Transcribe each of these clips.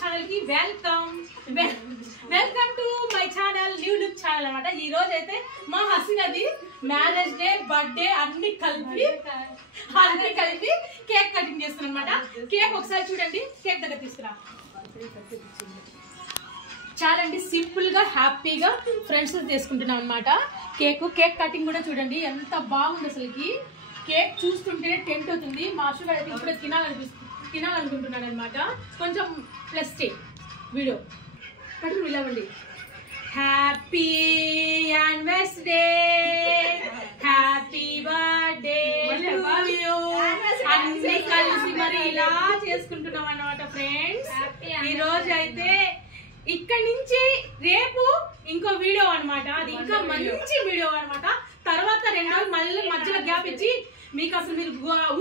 Channel కి welcome to my channel new look channel అన్నమాట. ఈ రోజు అయితే మా హసీనది మ్యారేజ్ డే బర్త్డే అన్ని కలిపి కేక్ కటింగ్ చేస్తున్నాం అన్నమాట. కేక్ ఒకసారి చూడండి, కేక్ దగ్గర తీసుకురా. చాలా అండి సింపుల్ గా హ్యాపీగా ఫ్రెండ్స్ తీసుకుంటున్నాం అన్నమాట. కేక్ కటింగ్ కూడా చూడండి ఎంత బాగుంది. అసలుకి కేక్ చూస్తుంటే టెంట్ అవుతుంది. మా అశోక్ అయితే ఇప్పుడే తినాలనుకుంటున్నాను అనమాట. కొంచెం ప్లస్ వీడియో కటింగ్ వెళ్ళవండి. హ్యాపీ యానివర్సరీ, హ్యాపీ బర్త్డే అన్ని కలిసి మరి ఇలా చేసుకుంటున్నాం అన్నమాట ఫ్రెండ్స్. ఈ రోజు అయితే ఇక్కడ నుంచి రేపు ఇంకో వీడియో అనమాట. అది ఇంకా మంచి వీడియో అనమాట. తర్వాత 2 రోజులు మళ్ళీ మధ్యలో గ్యాప్ ఇచ్చి మీకు అసలు మీరు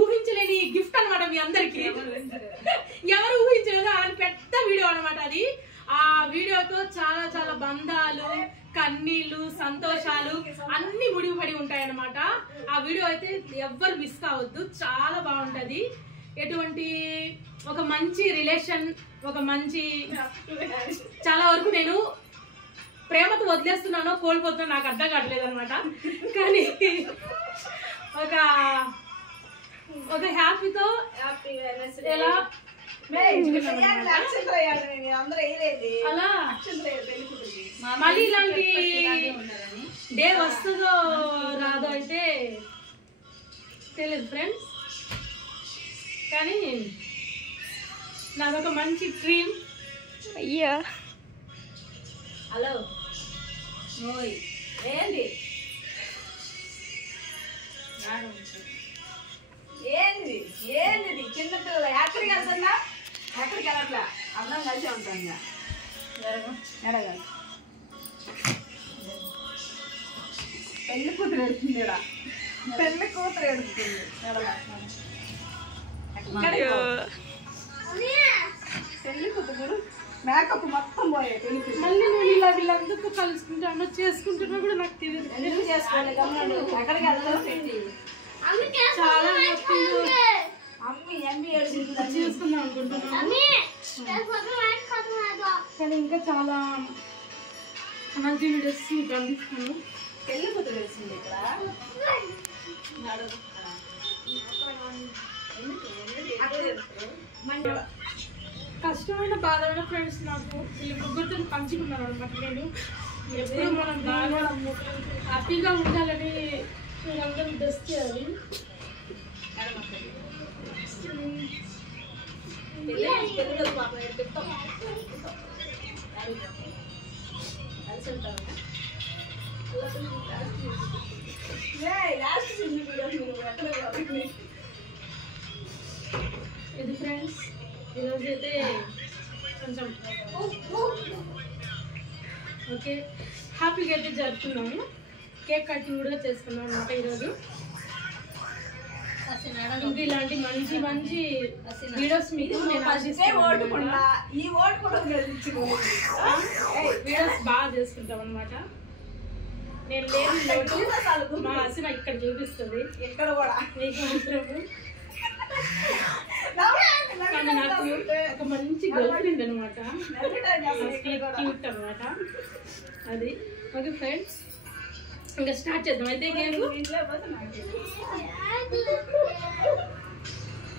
ఊహించలేని గిఫ్ట్ అనమాట. మీ అందరికి ఎవరు ఊహించలేదు అని పెద్ద వీడియో అనమాట అది. ఆ వీడియోతో చాలా చాలా బంధాలు, కన్నీళ్లు, సంతోషాలు అన్ని ముడిపడి ఉంటాయన్నమాట. ఆ వీడియో అయితే ఎవ్వరు మిస్ కావద్దు, చాలా బాగుంటది. ఎటువంటి ఒక మంచి రిలేషన్, ఒక మంచి చాలా వరకు నేను ప్రేమతో వదిలేస్తున్నానో కోల్పోతున్నానో నాకు అర్థం కావట్లేదు అనమాట. కానీ ఒక హ్యాపీతో ఎలా అలా మళ్ళీ ఇలాంటి డే వస్తుందో రాదో అయితే తెలియదు ఫ్రెండ్స్. కానీ నాదొక మంచి డ్రీమ్. అయ్యా హలో ఏంటి ఏంది ఏంది చిన్న పిల్లల ఎక్కడికి వెళ్తున్నా, ఎక్కడికి వెళ్ళట్లా, అందరం కలిసి ఉంటాం. ఎడగా పెళ్లి కూతురు ఎడుతుంది, పెళ్లి కూతురు ఎడుతుంది. పెళ్లి కూతురు మేకప్ మొత్తం పోయే పెళ్లి కూతురు. మళ్ళీ నేను ఇలా వీళ్ళందరితో కలుసుకుంటాను చేసుకుంటున్నా కూడా నాకు తెలియదు. ఎందుకు చేసుకోలేదు ఎక్కడికి వెళ్తావు పెళ్లి చాలా చేసుకుందాం అనుకుంటున్నాను. కానీ ఇంకా చాలా మంచి వీడియోస్ మీకు అందిస్తాను. పెళ్లి కూతురు తెలిసింది ఇక్కడ. కష్టమైన బాధమైన ఫ్రెండ్స్ నాకు ఈ ముగ్గురితో పంచుకున్నాను అనమాట. నేను ఎప్పుడు మనం బాగా హ్యాపీగా ఉండాలని మీరందరూ బెస్ట్ చేయాలి. ఇది ఫ్రెండ్స్ ఈరోజు అయితే కొంచెం ఓకే హ్యాపీగా అయితే జరుపుకున్నాము. కేక్ కటింగ్ కూడా చేసుకున్నాం అనమాట ఈరోజు. ఇంకా ఇలాంటి మంచి మంచి వీడియోస్ మీకు వీడియోస్ బాగా చేసుకుంటాం అనమాట. నేను లేదు మా హసీన ఇక్కడ చూపిస్తుంది, ఇక్కడ కూడా మీకు మాత్రము. కానీ నాకు ఒక మంచి గర్ల్ ఫ్రెండ్ అనమాట, క్యూట్ అనమాట అది. ఓకే ఫ్రెండ్స్ ఇంకా స్టార్ట్ చేద్దాం అయితే కేక్.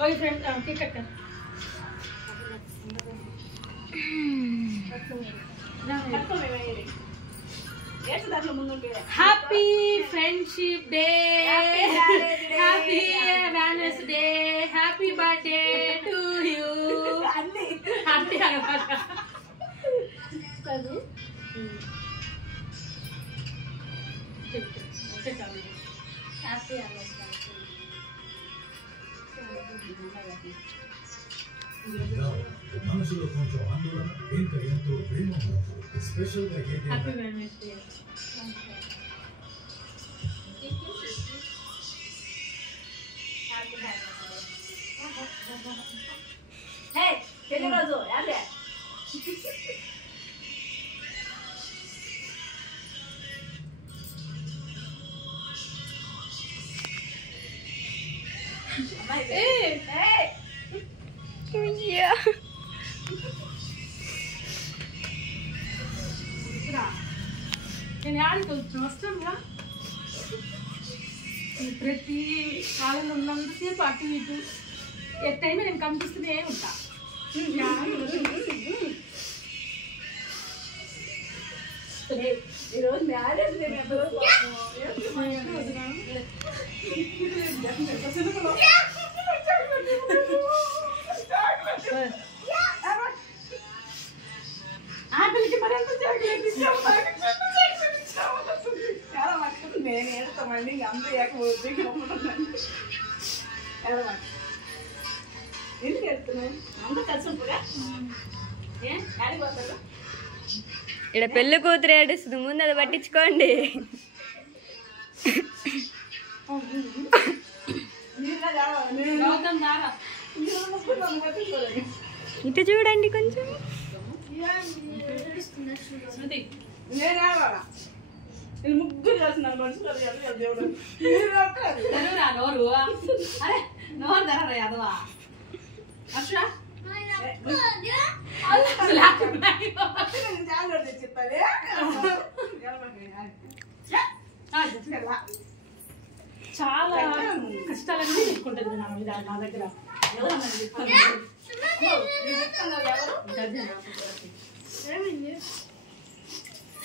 ఓకే ఫ్రెండ్స్ కేక్ కట్ట. Happy friendship day, happy anniversary day, happy birthday to you. Happy అనమాట. హ్యాపీ మనసులో కొంచెం ఆందోళన, ఇంకా ఎంతో ప్రేమ ఉన్నప్పుడు స్పెషల్ గా పెళ్లి రోజు అదే Hey! Yeah. నేను ఆడికి వస్తానుగా ప్రతి కాలంలో ఉన్నంతసేపు అటు ఇటు ఎట్టయినా నేను కనిపిస్తూనే ఉంటా. ఈరోజు మ్యారేజ్ ఆపిల్కి మరి ఎంత చాక్లెట్ ఇచ్చాము, చాలా మట్టుకు నేను ఏడుతామండి ఇంక అందరూ ఏకపోతే ఎందుకు ఎడుతున్నావు? అందరూ కలిసి ఉంటుందా? యాడికి పోతారు? ఇక్కడ పెళ్లి కూతురు ఏడుస్తుంది, ముందు అది పట్టించుకోండి. ఇటు చూడండి కొంచెం. నేను ముగ్గురు చేస్తున్నాను మనుషులు దేవుడు చాలా కష్టాలన్నీ తీసుకుంటుంది నా మీద నా దగ్గర.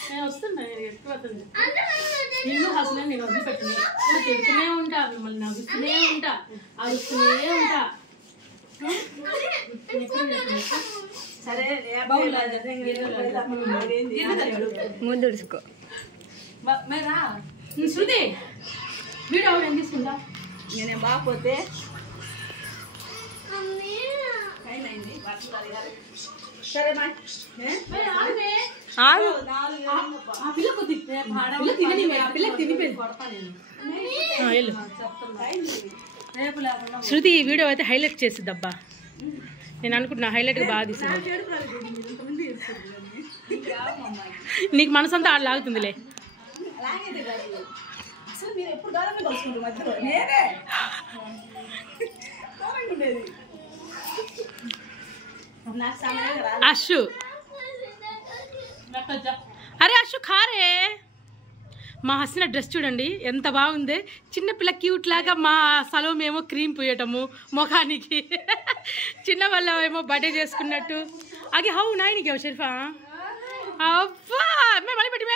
నేను వస్తున్నా, ఎక్కువ నిన్ను అసలు నేను వదిలిపెట్టిన తిడుతూనే ఉంటా, మిమ్మల్ని నవ్వుతూనే ఉంటా, అరుస్తూనే ఉంటా. సరే ముద్దుడుచుకో. శృతి వీడియో ఏం తీసుకుందా? నేనే బాగపోతే సరే శృతి ఈ వీడియో అయితే హైలైట్ చేసిద్ది. అబ్బా నేను అనుకుంటున్నా హైలైట్ బాగా తీసింది. నీకు మనసంతా ఆడ లాగుతుందిలే. అసలు మీరు ఎప్పుడు దూరంగా కలుసుకుంటారు మధ్యలో? నేనే ఉండేది. అశు అరే అశు ఖారే మా హసిన డ్రెస్ చూడండి ఎంత బాగుంది. చిన్నపిల్ల క్యూట్ లాగా మా సలోమేమో క్రీమ్ పూయటము ముఖానికి, చిన్న వాళ్ళ ఏమో బర్త్డే చేసుకున్నట్టు. అగే హౌ నాయని క్యా షరీఫా అబ్బా మళ్ళీ పెట్టి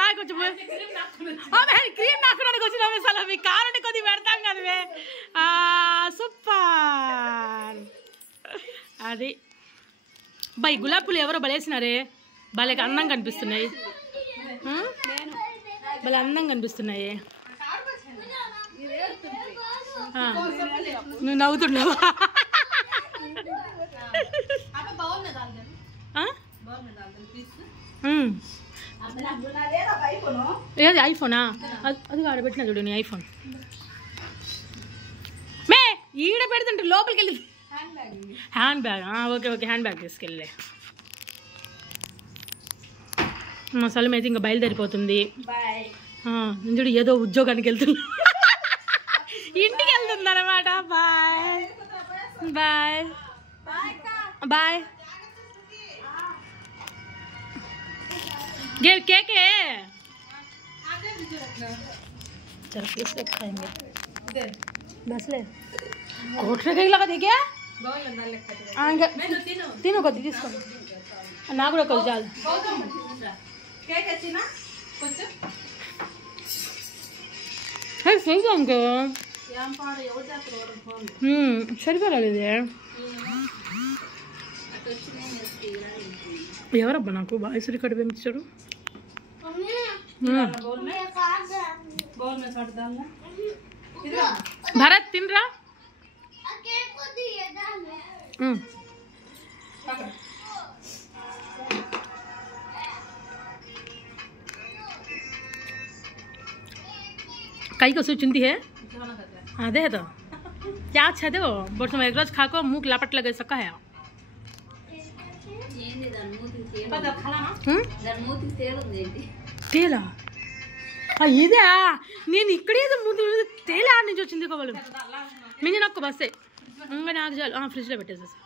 బాగా కొంచెం క్రీమ్ నాకుడానికి వచ్చిన సలోమి కావాలంటే కొద్దిగా పెడతాం కదవే. సూపర్. అది బాయ్ గులాబీ పూలు ఎవరో బలేసినారే, భలే అందంగా కనిపిస్తున్నాయి, భలే అందంగా కనిపిస్తున్నాయి. నువ్వు నవ్వుతున్నావా? ఏది ఐఫోనా? అది ఆడబెట్టినా చూడు నీ ఐఫోన్. మే ఈడ పెడుతుంటే లోపలికి వెళ్ళి hand bag. Okay hand bag తీసుకెళ్ళి. మా సలం అయితే ఇంకా బయలుదేరిపోతుంది. చూడు ఏదో ఉద్యోగానికి వెళ్తున్నా, ఇంటికి వెళ్తుంది అనమాట. Bye bye bye. केक है चल पीस के खाएंगे बस ले कोठरे केक लगा दे क्या तीनों को తీసుకో నా కూడా కొంచెం చాలు. కేక్ వచ్చినా కొంచెం హే సరిగా ఇంకో సరిపోరాలేదే. ఎవరబ్బా నాకు బాయ్స్ రికార్డు పంపించారు. భరత్ తినరా? कई को चुनती है अदे तो क्या अच्छा दे वो बट तुम एक रोज खा को मुंह लापट लगे सका है. తేలా ఇదే నేను ఇక్కడే ముందు తేలా నుంచి వచ్చింది కోవాలి మించి నాకు బస్సే ఇంకా నాకు చాలు ఫ్రిడ్జ్లో పెట్టేసేసి